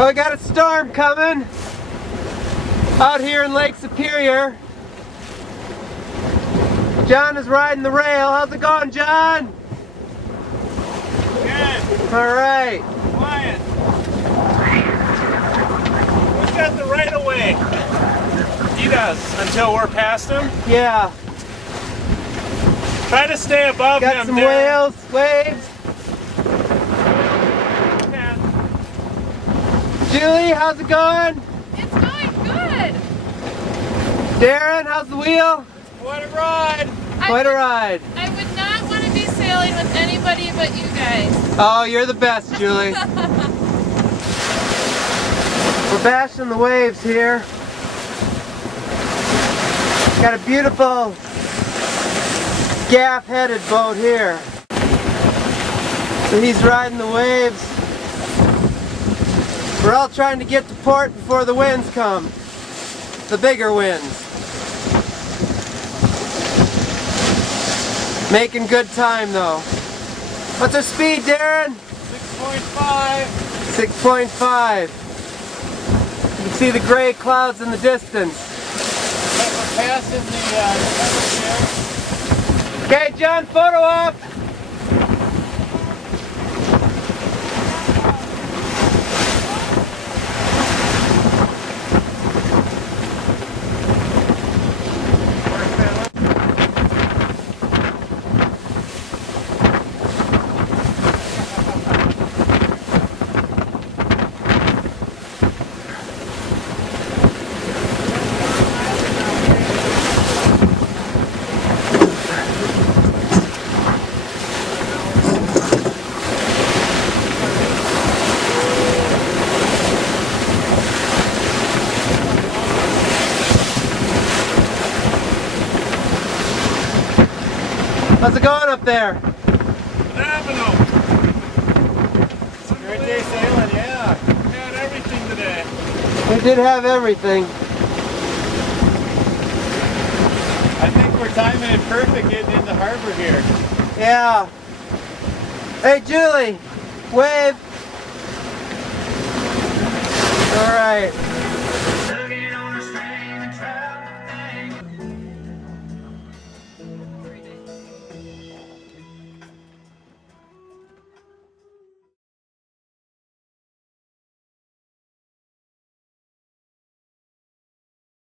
Oh, we got a storm coming out here in Lake Superior. John is riding the rail. How's it going, John? Good. All right. Quiet. Who's got the right of way? He does, until we're past him. Yeah. Try to stay above him. Got some waves. Julie, how's it going? It's going good. Darren, how's the wheel? What a ride. Quite a ride. I would not want to be sailing with anybody but you guys. Oh, you're the best, Julie. We're bashing the waves here. Got a beautiful gaff-headed boat here. So he's riding the waves. We're all trying to get to port before the winds come. The bigger winds. Making good time though. What's our speed, Darren? 6.5. 6.5. You can see the gray clouds in the distance. We're passing the Okay, John, photo op. How's it going up there? Phenomenal. Great day sailing, yeah. We had everything today. We did have everything. I think we're timing it perfect getting into harbor here. Yeah. Hey, Julie, wave. All right.